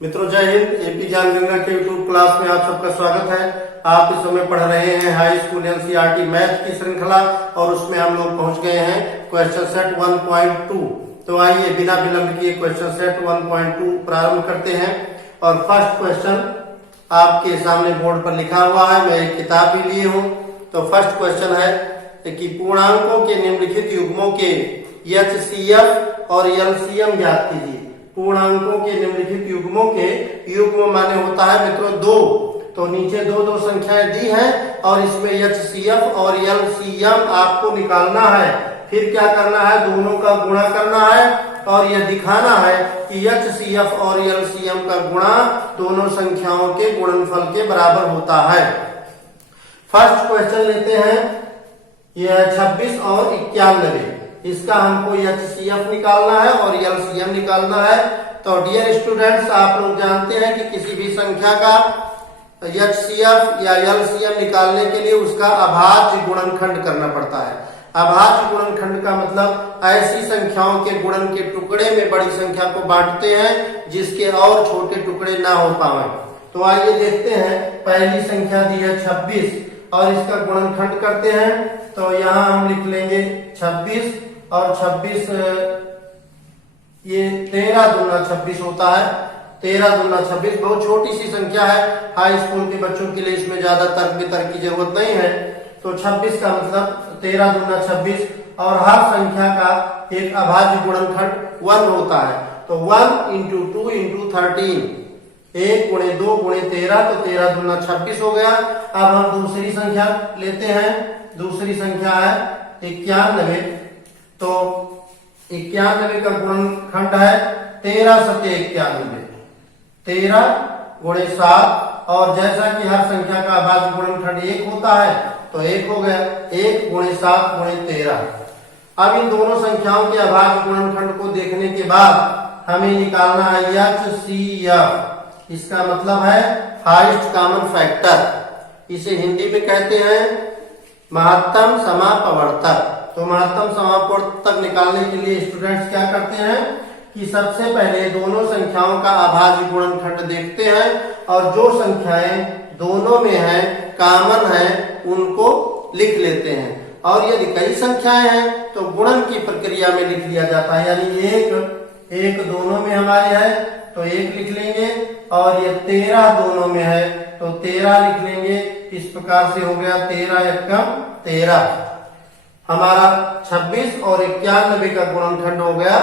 मित्रों जय हिंद। एपी ज्ञान गंगा के यूट्यूब क्लास में आप सबका स्वागत है। आप इस समय पढ़ रहे हैं हाई स्कूल एनसीईआरटी मैथ की श्रृंखला और उसमें हम लोग पहुंच गए हैं क्वेश्चन सेट 1.2। तो आइए बिना विलंब किए क्वेश्चन सेट 1.2 प्रारंभ करते हैं। और फर्स्ट क्वेश्चन आपके सामने बोर्ड पर लिखा हुआ है, मैं एक किताब भी लिए हूँ। तो फर्स्ट क्वेश्चन है कि पूर्णांकों के निम्नलिखित युग्मों के एचसीएफ और एलसीएम ज्ञात कीजिए। पूर्णांकों के निम्नलिखित युग्मों के युग्म माने होता है मित्रों दो। तो नीचे दो दो संख्याएं दी हैं और इसमें एचसीएफ और एलसीएम आपको निकालना है। फिर क्या करना है, दोनों का गुणा करना है और यह दिखाना है कि एचसीएफ और एलसीएम का गुणा दोनों संख्याओं के गुणनफल के बराबर होता है। फर्स्ट क्वेश्चन लेते हैं, यह 26 और 91। इसका हमको एचसीएफ निकालना है और एलसीएम निकालना है। तो डियर स्टूडेंट्स, आप लोग जानते हैं कि किसी भी संख्या का एचसीएफ या एलसीएम निकालने के लिए उसका अभाज्य गुणनखंड करना पड़ता है। अभाज्य गुणनखंड का मतलब ऐसी संख्याओं के गुणन के टुकड़े में बड़ी संख्या को बांटते हैं जिसके और छोटे टुकड़े ना हो पाए। तो आइए देखते हैं, पहली संख्या दी है 26 और इसका गुणनखंड करते हैं। तो यहाँ हम लिख लेंगे 26 और 26, ये 13 दूना 26 होता है। 13 दूना 26 बहुत छोटी सी संख्या है, हाई स्कूल के बच्चों के लिए इसमें ज्यादा तर्क वितर्क की जरूरत नहीं है। तो 26 का मतलब 13 दूना 26 और हर संख्या का एक अभाज्य गुणनखंड 1 होता है। तो 1 इंटू 2 इंटू 13, 1 गुणे 2 गुणे 13, तो 13 दूना 26 हो गया। अब हम दूसरी संख्या लेते हैं। दूसरी संख्या है 91। तो 91 का गुणनखंड है 13 सत्य 91, 13 गुणे 7 और जैसा कि हर संख्या का अभाज्य गुणनखंड 1 होता है तो 1 हो गया, 1 गुणे 7 गुणे 13। अब इन दोनों संख्याओं के अभाज्य गुणनखंड को देखने के बाद हमें निकालना है एचसीएफ। इसका मतलब है हाईएस्ट कॉमन फैक्टर। इसे हिंदी में कहते हैं महत्तम समापवर्तक। तो महत्तम समापवर्तक निकालने के लिए स्टूडेंट्स क्या करते हैं कि सबसे पहले दोनों संख्याओं का अभाज्य गुणनखंड देखते हैं और जो संख्याएं दोनों में है, कॉमन है, उनको लिख लेते हैं। और यदि कई संख्याएं हैं तो गुणन की प्रक्रिया में लिख लिया जाता है। यानी एक दोनों में हमारे है तो 1 लिख लेंगे और ये 13 दोनों में है तो 13 लिख लेंगे। इस प्रकार से हो गया 13 एकम 13। हमारा 26 और 91 का गुणनखंड हो गया।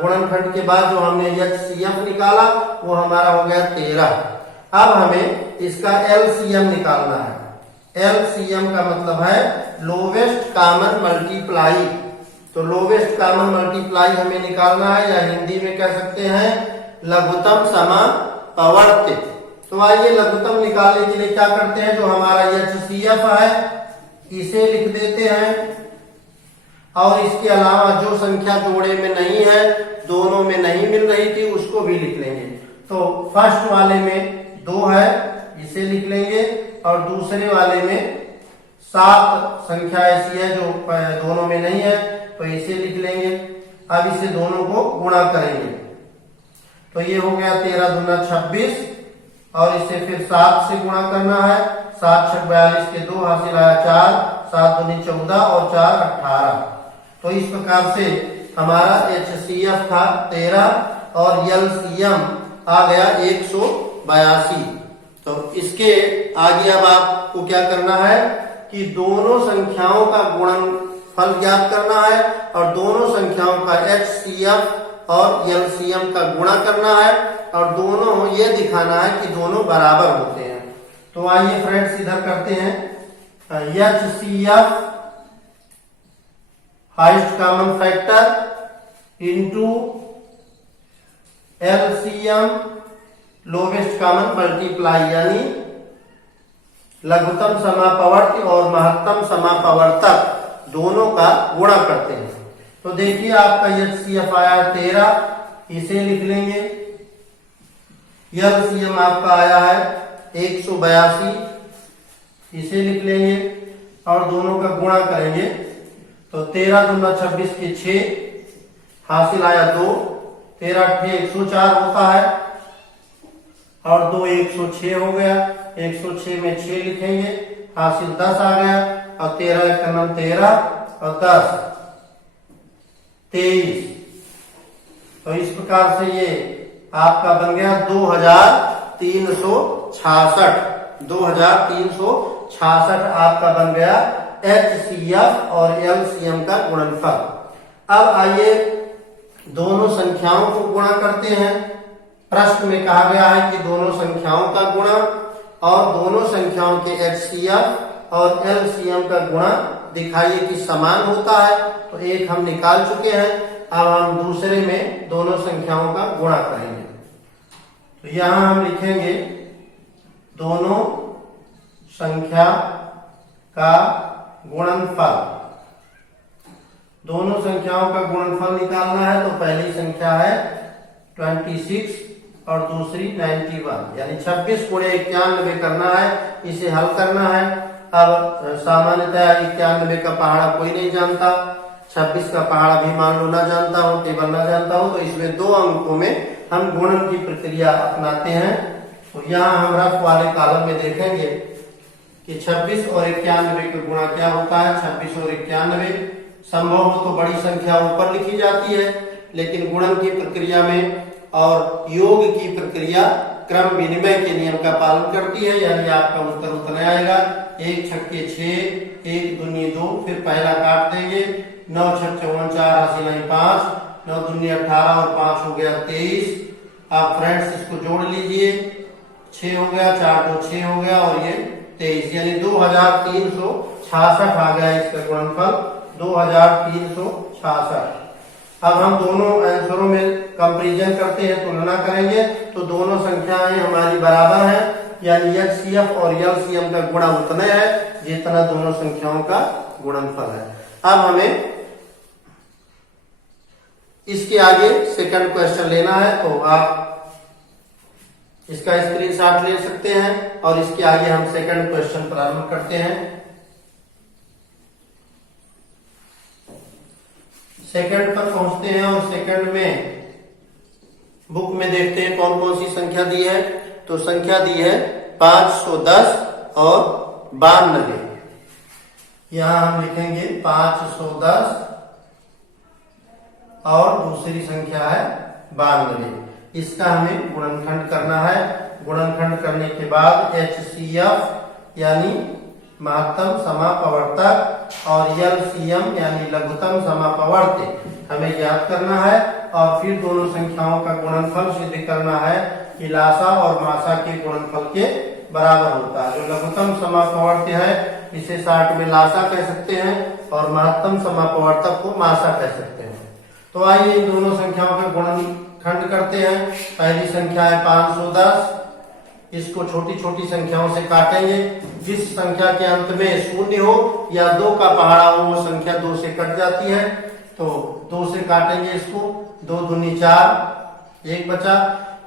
गुणनखंड के बाद जो हमने एचसीएफ निकाला वो हमारा हो गया 13। अब हमें इसका एलसीएम निकालना है। एलसीएम का मतलब है लोवेस्ट कॉमन मल्टीप्लाई। तो लोवेस्ट कॉमन मल्टीप्लाई हमें निकालना है, या हिंदी में कह सकते हैं लघुत्तम समापवर्तित। तो आइए लघुत्तम निकालने के लिए क्या करते हैं, जो हमारा एचसीएफ है इसे लिख देते हैं और इसके अलावा जो संख्या जोड़े में नहीं है, दोनों में नहीं मिल रही थी, उसको भी लिख लेंगे। तो फर्स्ट वाले में 2 है, इसे लिख लेंगे और दूसरे वाले में 7 संख्या ऐसी है जो दोनों में नहीं है तो इसे लिख लेंगे। अब इसे दोनों को गुणा करेंगे तो ये हो गया 13 दूना 26 और इसे फिर 7 से गुणा करना है। 7 छक 42 के 2 हासिल आया 4, 7 दूनी 14 और 4 18। तो इस प्रकार से हमारा एचसीएफ था 13 और एलसीएम आ गया 182। तो इसके आगे अब आपको क्या करना है कि दोनों संख्याओं का गुणनफल ज्ञात करना है और दोनों संख्याओं का एचसीएफ और एलसीएम का गुणा करना है और दोनों ये दिखाना है कि दोनों बराबर होते हैं। तो आइए फ्रेंड्स इधर करते हैं, HCF highest common factor into LCM lowest common multiply, यानी लघुत्तम समापवर्ती और महत्तम समापवर्तक दोनों का गुणा करते हैं। तो देखिए आपका एचसीएफ आया 13, इसे लिख लेंगे। एलसीएम आपका आया है 182, इसे लिख लेंगे और दोनों का गुणा करेंगे। तो 13 दूना 26 के 6 हासिल आया 2, 13 8 104 होता है। और 2 106 हो गया। 106 में 6 लिखेंगे, हासिल 10 आ गया। और 13 का नाम 13 और 10 23। तो इस प्रकार से ये आपका बन गया 2366। 2366 आपका बन गया HCF और LCM का गुणनफल। अब आइए दोनों संख्याओं को गुणा करते हैं। प्रश्न में कहा गया है कि दोनों संख्याओं का गुणा और दोनों संख्याओं के HCF और LCM का गुणा दिखाइए कि समान होता है। तो एक हम निकाल चुके हैं, अब हम दूसरे में दोनों संख्याओं का गुणा करेंगे। तो यहां हम लिखेंगे दोनों संख्या का गुणनफल। दोनों संख्याओं का गुणनफल निकालना है तो पहली संख्या है 26 और दूसरी 91, यानी 26 गुणे 91 करना है, इसे हल करना है। अब सामान्यतः 91 का पहाड़ा कोई नहीं जानता, 26 का पहाड़ा भी मान लो ना जानता हो, टेबल ना जानता हो, तो इसमें 2 अंकों में हम गुणन की प्रक्रिया अपनाते हैं। तो यहाँ हम रफ वाले कॉलम में देखेंगे कि 26 और 91 का गुणा क्या होता है। 26 और 91 संभव हो तो बड़ी संख्या ऊपर लिखी जाती है, लेकिन गुणन की प्रक्रिया में और योग की प्रक्रिया क्रम विनिमय के नियम का पालन करती है, यानी आपका उत्तर उतना आएगा 1 छक्के 6, 1 दूनी 2, फिर पहला काट देंगे, 9 छक्के 54, 4 हासिल 5, 9 दूनी 18 और 5 हो गया 23। आप फ्रेंड्स इसको जोड़ लीजिए, 6 हो गया, 4 2 6 हो गया और ये 23, यानी 2366 आ गया इसका गुणनफल 2366। अब हम दोनों आंसरों में कंपैरिजन करते हैं, तुलना करेंगे, तो दोनों संख्याएं हमारी बराबर हैं, यानी HCF और LCM का गुणा उतना है जितना दोनों संख्याओं का गुणनफल है। अब हमें इसके आगे सेकंड क्वेश्चन लेना है, तो आप इसका स्क्रीनशॉट ले सकते हैं और इसके आगे हम सेकंड क्वेश्चन प्रारंभ करते हैं। सेकंड पर पहुंचते हैं और सेकंड में बुक में देखते हैं कौन कौन सी संख्या दी है। तो संख्या दी है 510 और 92। यहां हम लिखेंगे 510 और दूसरी संख्या है 92। इसका हमें गुणनखंड करना है। गुणनखंड करने के बाद HCF यानी महत्तम समापवर्तक और LCM यानी लघुत्तम समापवर्त्य हमें ज्ञात करना है, और फिर दोनों संख्याओं का गुणनफल सिद्ध करना है कि लासा और मासा के गुणनफल के बराबर होता है। जो लघुत्तम समापवर्त्य है इसे शार्ट में लासा कह सकते हैं और महत्तम समापवर्तक को मासा कह सकते हैं। तो आइए इन दोनों संख्याओं का गुणनखंड करते हैं। पहली संख्या है 510, इसको छोटी छोटी संख्याओं से काटेंगे। जिस संख्या के अंत में 0 हो या 2 का पहाड़ा हो वो संख्या 2 से कट जाती है, तो 2 से काटेंगे इसको। 2 दूनी 4, 1 बचा,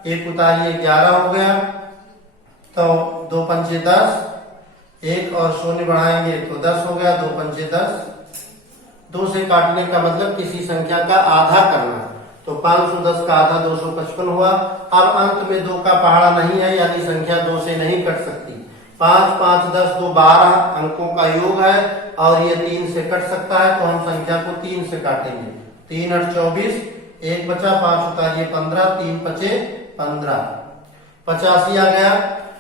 1 उतारिए 11 हो गया, तो 2 पंचे 10, 1 और 0 बढ़ाएंगे तो 10 हो गया, 2 पंचे 10। 2 से काटने का मतलब किसी संख्या का आधा करना, तो 510 का आधा 255 हुआ। अब अंत में 2 का पहाड़ा नहीं है, यानी संख्या 2 से नहीं कट सकती। 5 5 10 2 12 अंकों का योग है और ये 3 से कट सकता है, तो हम संख्या को 3 से काटेंगे। 3 8 24, 1 बचा, 5 उतारिए 15, 3 पचे 15, 85 आ गया।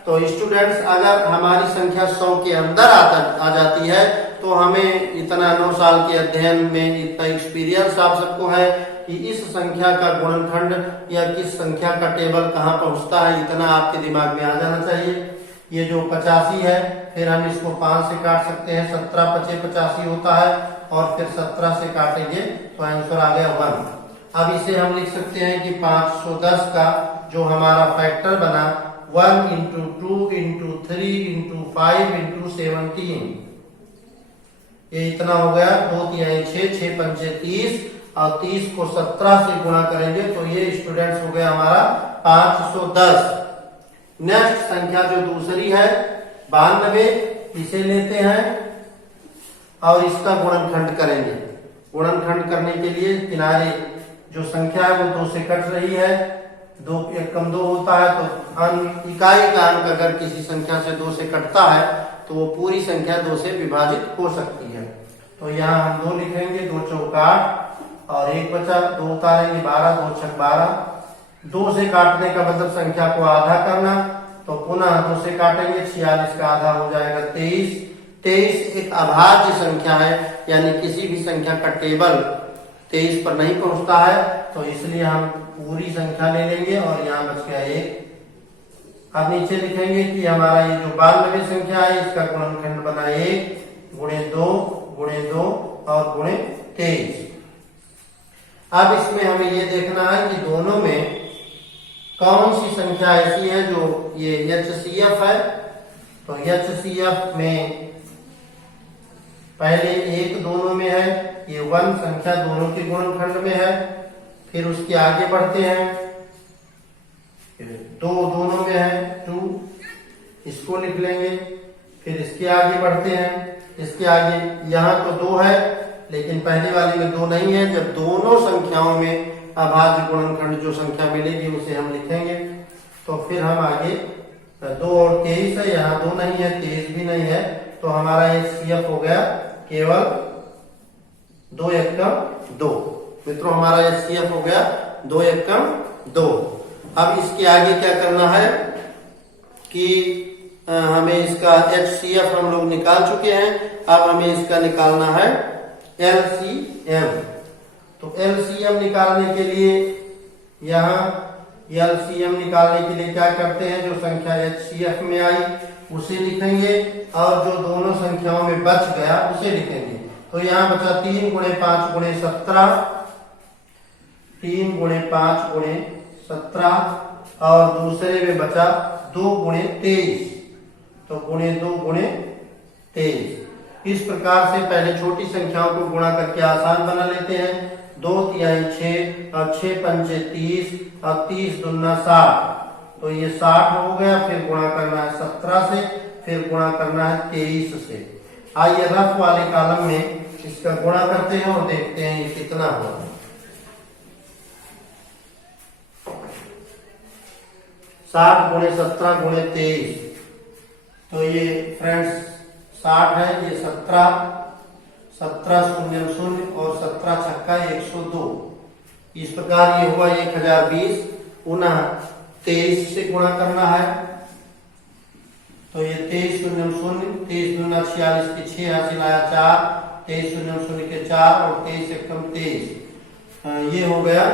तो स्टूडेंट्स अगर हमारी संख्या 100 के अंदर आ जाती है तो हमें इतना 9 साल के अध्ययन में इतना एक्सपीरियंस आप सबको है कि इस संख्या का गुणनखंड या किस संख्या का टेबल कहाँ पहुंचता है, इतना आपके दिमाग में आ जाना चाहिए। ये जो 85 है, फिर हम इसको 5 से काट सकते हैं, 17 पचे 85 होता है, और फिर 17 से काटेंगे तो आंसर आ गया 1। अब इसे हम लिख सकते हैं कि 510 का जो हमारा फैक्टर बना 1 इंटू 2 इंटू 3 इंटू 5 इंटू 17, ये इतना हो गया। 2 3 6, 6 पंचे 30 और 30 को 17 से गुणा करेंगे तो ये स्टूडेंट्स हो गया हमारा 510। नेक्स्ट संख्या जो दूसरी है 92, इसे लेते हैं और इसका गुणनखंड करेंगे। गुणनखंड करने के लिए किनारे जो संख्या है वो 2 से कट रही है, 2 एक कम 2 होता है तो इकाई का अंक अगर किसी संख्या से 2 से कटता है तो वो पूरी संख्या 2 से विभाजित हो सकती है। तो यहाँ हम 2 लिखेंगे, 2 चौक 8 और 1 बचा, 2 उतारेंगे 12, 2 छक 12। 2 से काटने का मतलब संख्या को आधा करना, तो पुनः 2 से काटेंगे, 46 का आधा हो जाएगा 23। 23 एक अभाज्य संख्या है, यानी किसी भी संख्या का टेबल 23 पर नहीं पहुंचता है, तो इसलिए हम पूरी संख्या ले लेंगे और यहाँ बच गया 1। अब नीचे लिखेंगे कि हमारा ये जो 92 संख्या है इसका गुणनखंड बना 1 गुणे 2 गुणे 2 और गुणे 23। अब इसमें हमें ये देखना है कि दोनों में कौन सी संख्या ऐसी है जो ये HCF है। तो HCF में पहले 1 दोनों में है, ये 1 संख्या दोनों के गुणनखंड में है। फिर उसके आगे बढ़ते हैं, 2 दोनों में है 2, इसको लिख लेंगे। फिर इसके आगे बढ़ते हैं, इसके आगे यहाँ तो 2 है लेकिन पहले वाली में 2 नहीं है। जब दोनों संख्याओं में अभाज्य गुणनखंड जो संख्या मिलेगी उसे हम लिखेंगे। तो फिर हम आगे 2 और 23 है, यहाँ 2 नहीं है, 23 भी नहीं है, तो हमारा HCF हो गया केवल 2 एकम 2। मित्रों हमारा HCF हो गया 2 एकम 2। अब इसके आगे क्या करना है कि हमें इसका HCF हम लोग निकाल चुके हैं, अब हमें इसका निकालना है LCM। तो LCM निकालने के लिए यहाँ LCM निकालने के लिए क्या करते हैं, जो संख्या HCF में आई उसे लिखेंगे और जो दोनों संख्याओं में बच गया उसे लिखेंगे। तो यहाँ बचा 3 गुणे 5 गुणे 17, 3 गुणे 5 गुणे 17 और दूसरे में बचा 2 गुणे 23, तो गुणे 2 गुणे 23। इस प्रकार से पहले छोटी संख्याओं को गुणा करके आसान बना लेते हैं। 2 तिहाई 6 और 6 पंचे 30 और 30 दूना 60, तो ये 60 हो गया। फिर गुणा करना है 17 से, फिर गुणा करना है 23 से। आइए रफ वाले कॉलम में इसका गुणा करते हैं और देखते हैं ये कितना हुआ। 60 गुणे 17 गुणे 23, तो ये फ्रेंड्स 60 है, ये 17 शून्य शून्य और 17 छक्का 102। इस प्रकार ये हुआ 1020। पुनः 23 से गुणा करना है, तो ये 23 शून्य शून्य, 23 दूना 46 के 6 हासिल आया 4, 23 शून्य शून्य के 4 और 23 एकम 23, ये हो गया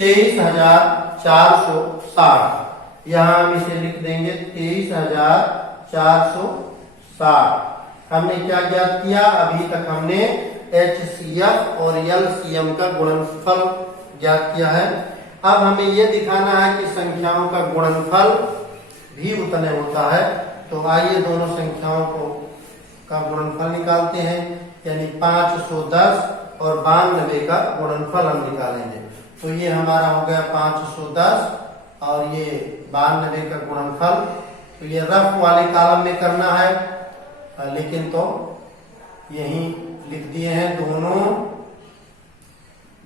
23,460। यहाँ हम इसे लिख देंगे 23,460। हमने क्या ज्ञात किया, अभी तक हमने HCF और LCM का गुणनफल ज्ञात किया है। अब हमें यह दिखाना है कि संख्याओं का गुणनफल भी उतने होता है। तो आइए दोनों संख्याओं को का गुणनफल निकालते हैं, यानी 510 और 92 का गुणनफल हम निकालेंगे। तो ये हमारा हो गया 510 और ये 92 का गुणनफल। तो ये रफ वाले कॉलम में करना है, लेकिन तो यही लिख दिए हैं दोनों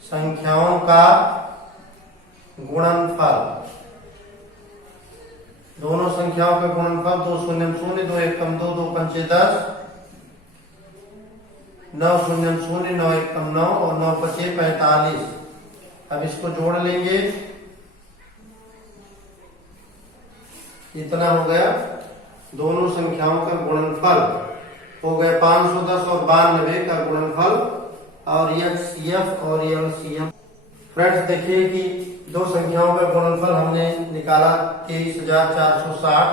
संख्याओं का गुणनफल। दोनों संख्याओं का गुणनफल 2 शून्य शून्य, 2 एकम 2, 2 पंचे 10, 9 शून्य शून्य, 9 एकम 9 और 9 पचे 45। अब इसको जोड़ लेंगे, इतना हो गया। दोनों संख्याओं का गुणनफल हो गया 510 और 92 का गुणनफल। और HCF और LCM फ्रेंड्स देखिए कि दो संख्याओं का गुणनफल हमने निकाला 23,460।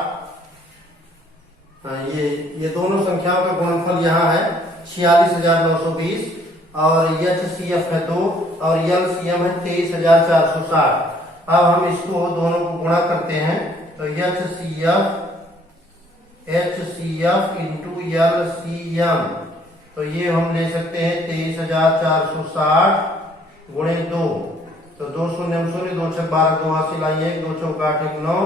ये दोनों संख्याओं का गुणनफल यहाँ है 46,920 और HCF है 2 और LCM है 23,460। अब हम इसको दोनों को गुणा करते हैं, तो HCF इंटू LCM, तो ये हम ले सकते हैं 23,460 गुणे 2, तो 2 शून्य शून्य, 2 छक 12, 2 हासिल आई 1, 2 चौक 8 1 9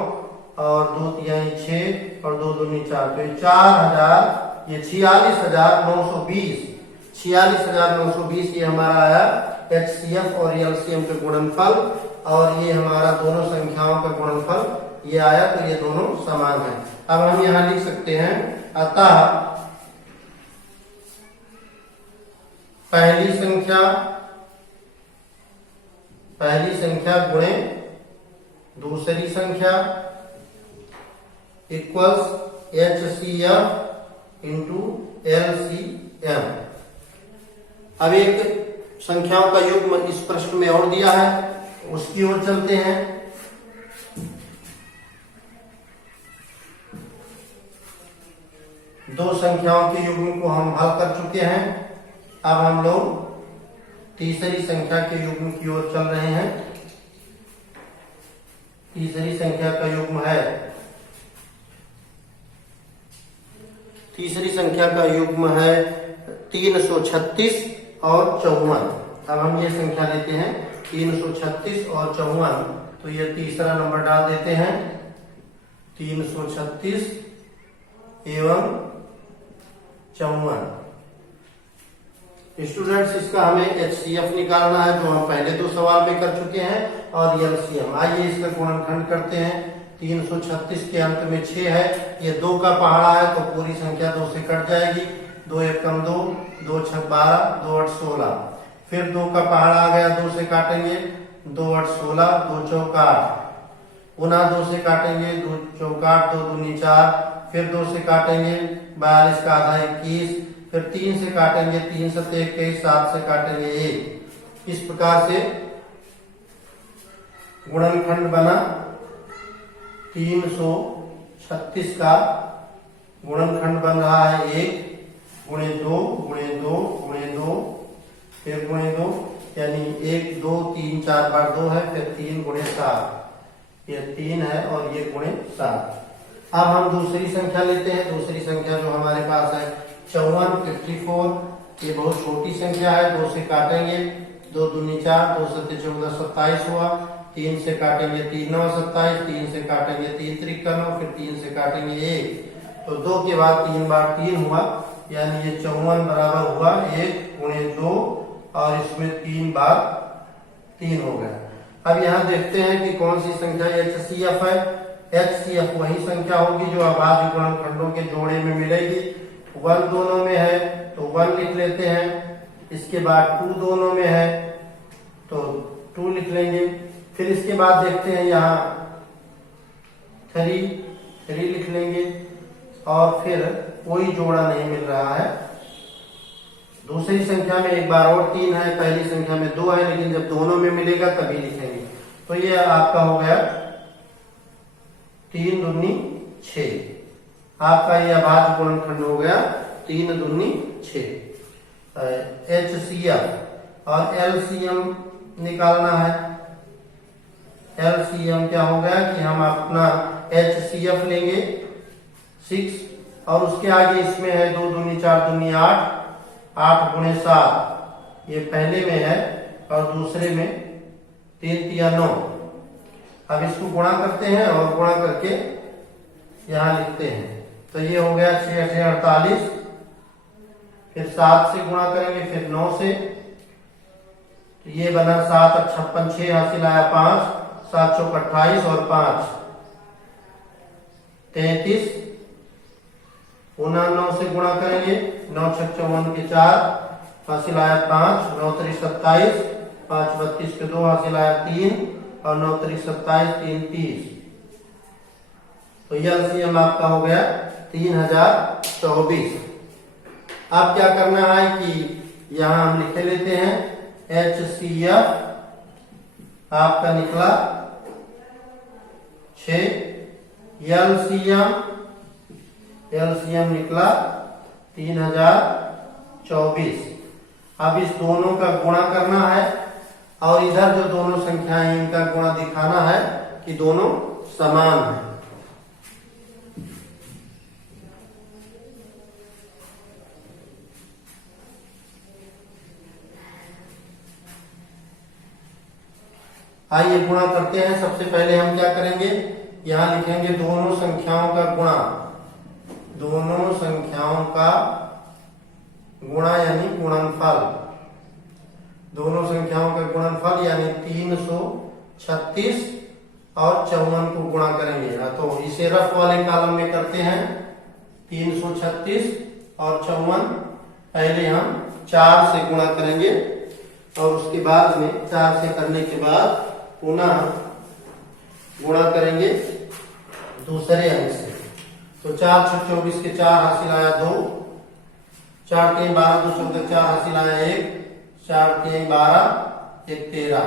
और 2 तिहाई 6 और 2 दूनी 4, तो ये 4000, ये 46,920, 46,920 ये हमारा आया HCF और LCM के गुणनफल। और ये हमारा दोनों संख्याओं का गुणनफल ये आया, तो ये दोनों समान है। अब हम यहाँ लिख सकते हैं अतः पहली संख्या गुणे दूसरी संख्या इक्वल्स HCF इंटू LCM। अब एक संख्याओं का युग्म इस प्रश्न में और दिया है, उसकी ओर चलते हैं। दो संख्याओं के युग्म को हम हल कर चुके हैं। अब हम लोग तीसरी संख्या के युग्म की ओर चल रहे हैं। तीसरी संख्या का युग्म है, तीसरी संख्या का युग्म है 336 और 54। अब हम ये संख्या लेते हैं 336 और 54, तो ये तीसरा नंबर डाल देते हैं 336 एवं 54। स्टूडेंट्स, इसका हमें HCF निकालना है, जो हम पहले दो सवाल में कर चुके हैं, और LCM। आइए इसका गुणनखंड करते हैं। 336 के अंत में 6 है, ये 2 का पहाड़ा है, तो पूरी संख्या 2 से कट जाएगी। 2 एकम 2, 2 छक 12, 2 8 16। फिर 2 का पहाड़ा आ गया, 2 से काटेंगे, 2 8 16, 2 चौक 8। पुनः 2 से काटेंगे, 2 चौक 8, 2 दूनी 4। फिर 2 से काटेंगे, 42 का आधा 21। फिर 3 से काटेंगे, 3 सत्ते 21, 7 से काटेंगे 1। इस प्रकार से गुणनखंड बना 336 का गुणनखंड बन रहा है 1 गुणे 2 गुणे 2 गुणे 2 फिर गुणे 2, यानी 1 2 3 4 बार 2 है, फिर 3 गुणे 7, ये 3 है और ये गुणे 7। अब हम दूसरी संख्या लेते हैं। दूसरी संख्या जो हमारे पास है 54 54, ये बहुत छोटी संख्या है। 2 से काटेंगे, 2 दूनी 4, 2 सत्ते 14 27 हुआ। 3 से काटेंगे, 3 9 27, 3 से काटेंगे 3 53, फिर 3 से काटेंगे 1, तो 2 के बाद 3 बार 3 हुआ, यानी ये 54 बराबर हुआ 1 गुणे 2, और इसमें 3 बार 3 हो गया। अब यहाँ देखते हैं कि कौन सी संख्या HCF है। HCF वही संख्या होगी जो अभाज्य गुणनखंडों के जोड़े में मिलेगी। 1 दोनों में है तो 1 लिख लेते हैं, इसके बाद 2 दोनों में है तो 2 लिख लेंगे। फिर इसके बाद देखते हैं यहाँ 3 लिख लेंगे, और फिर कोई जोड़ा नहीं मिल रहा है। दूसरी संख्या में एक बार और 3 है, पहली संख्या में 2 है, लेकिन जब दोनों में मिलेगा तभी लिखेंगे। तो ये आपका हो गया 3 दूनी 6। आपका ये अभाज्य गुणनखंड हो गया 3 दूनी 6। HCF और LCM निकालना है। LCM क्या हो गया कि हम अपना HCF लेंगे 6, और उसके आगे इसमें है 2 दूनी 4 दूनी 8, 8 गुणे 7, ये पहले में है, और दूसरे में 3 3 9। अब इसको गुणा करते हैं और गुणा करके यहाँ लिखते हैं, तो ये हो गया 6 8 48। फिर 7 से गुणा करेंगे, फिर 9 से, तो ये बना 7 8 56, 6 हासिल आया 5, 7 चौक 28 और 5 33। पुनः 9 से गुणा करेंगे, 9 6 54 के 4 हासिल आया 5, 9 3 27, 5 32 के 2 हासिल आया 3, और 9 3 27, 3 30। तो यह LCM आपका हो गया 3024। अब क्या करना है कि यहाँ हम लिखे लेते हैं HCF आपका निकला 6, LCM निकला 3024। अब इस दोनों का गुणा करना है, और इधर जो दोनों संख्याएं इनका गुणा दिखाना है कि दोनों समान हैं। आइए गुणा करते हैं। सबसे पहले हम क्या करेंगे, यहां लिखेंगे दोनों संख्याओं का गुणा। दोनों संख्याओं का गुणा यानी गुणनफल। दोनों संख्याओं का गुणनफल यानी 36 और 54 को गुणा करेंगे। तो इसे रफ वाले कॉलम में करते हैं। 336 और 54 पहले हम 4 से गुणा करेंगे और उसके बाद में 4 से करने के बाद पुनः गुणा करेंगे दूसरे अंक से। तो 4 6 24 के 4 हासिल आया 2, 4 3 12 2 14 4 हासिल आया 1, 4 3 12 1 13,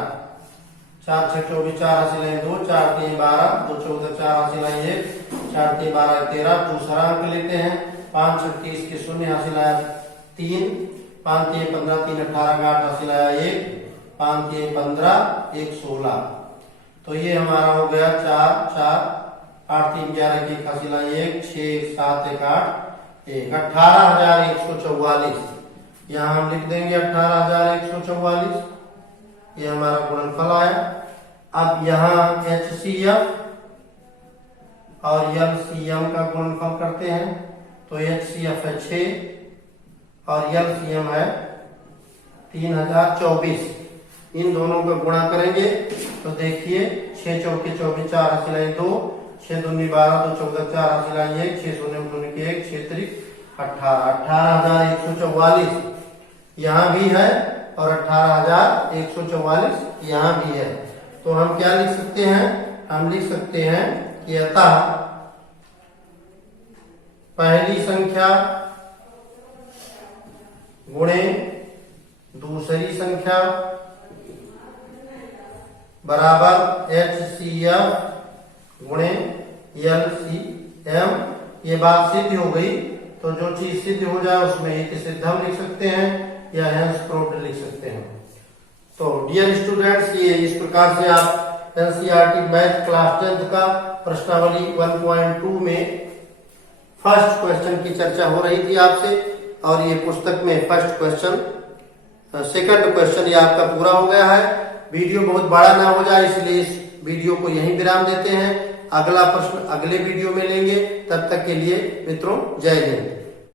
4 6 24 4 हासिल आए 2, 4 3 12 2 14 4 हासिल आए 1, 4 3 12 13। दूसरा अंक लेते हैं। 5 6 30 के 0 हासिल आया 3, 5 3 15 3 18 का 8 हासिल आया 1, 5 3 15 1 16। तो ये हमारा हो गया 4 4, 8 3 11 की 1 हासिल आया 1, 6 1 7 1 8 1, 18,144। यहाँ हम लिख देंगे 18,144। ये हमारा गुणनफल आया। अब यहाँ HCF और LCM का गुणनफल करते हैं। तो HCF है 6 और LCM है 3024। इन दोनों का गुणा करेंगे तो देखिए 6 चौके 24 4 हासिल आए 2, 6 दूनी 12 2 14 4 हासिल आए 1, 6 शून्य शून्य के 1, 6 त्रिक 18, 18,144 यहाँ भी है और 18,144 यहाँ भी है। तो हम क्या लिख सकते हैं? हम लिख सकते हैं कि अतः पहली संख्या गुणे दूसरी संख्या बराबर HCF गुणे LCM। ये बात सिद्ध हो गई। तो जो चीज सिद्ध हो जाए उसमें एक सिद्ध हम लिख सकते हैं या हेंस प्रूव्ड लिख सकते हैं। तो डियर स्टूडेंट्स, ये इस प्रकार से आप एनसीईआरटी मैथ क्लास 10 का प्रश्नावली 1.2 में फर्स्ट क्वेश्चन की चर्चा हो रही थी आपसे। और ये पुस्तक में फर्स्ट क्वेश्चन, सेकंड क्वेश्चन ये आपका पूरा हो गया है। वीडियो बहुत बड़ा ना हो जाए इसलिए इस वीडियो को यहीं विराम देते हैं। अगला प्रश्न अगले वीडियो में लेंगे। तब तक के लिए मित्रों, जय हिंद।